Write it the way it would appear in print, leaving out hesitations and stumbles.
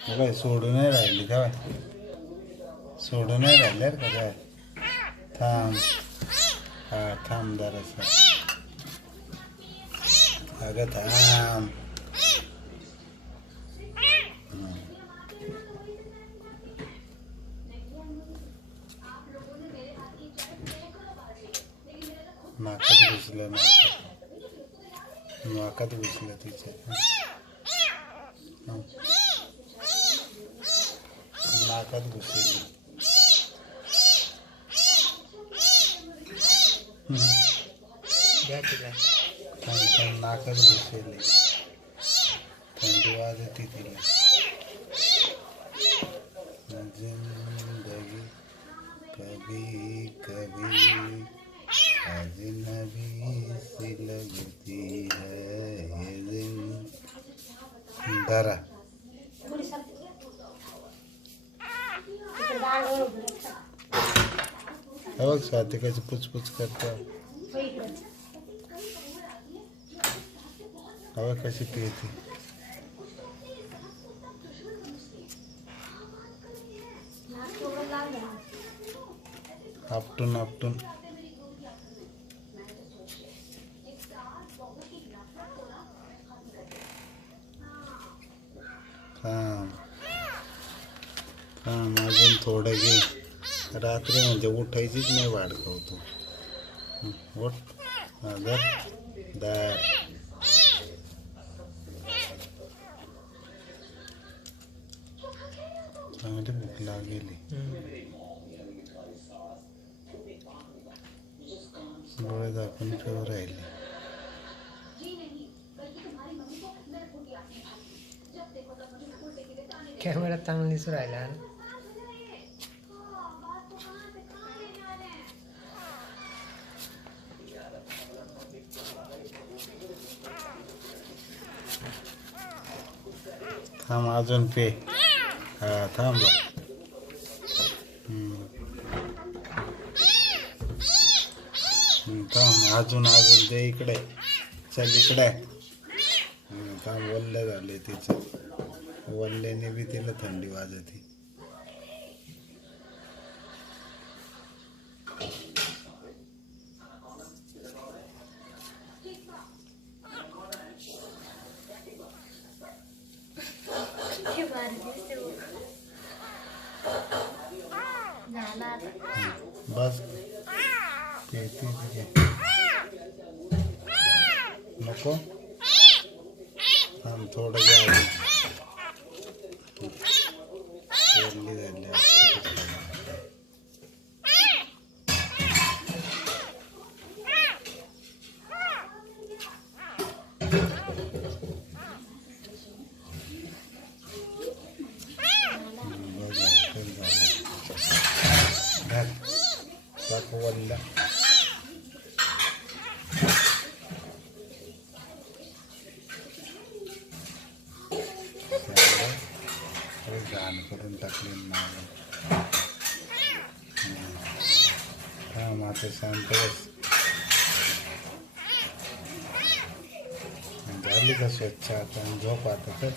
काय सोडून नाही राहिली का बाय सोडून नाही राहिले का काय थांब हा थांब जरासं अगं थांब नाकात घुसलं नाकात घुसलं तिच्या नाकात घुसली नाकात घुसली थंडी वाजती तिला जिंदगी कभी कभी अजनबी सी लगती है ये जिंदगी बघ स्वाती कशी पुचपुच करते हवा कशी पिते आपटून आपटून अजून थोडं घे रात्री म्हणजे उठायचीच नाही वाढकवतो उठ दर दर चांगली भूक लागेली डोळे दाखवून ठेवून राहिले कॅमेरा चांगला दिसू राहिला थांब अजून पे हा थांब थांब अजून अजून दे इकडे चल इकडे थांब वल्ल झाले तिचं वल्ल्याने बी तिला थंडी वाजते बस नको हम थोडं घ्या झाली वल्ला घाण करून टाकले हा माझं शांत बस झाली का स्वच्छ आता झोप आता तर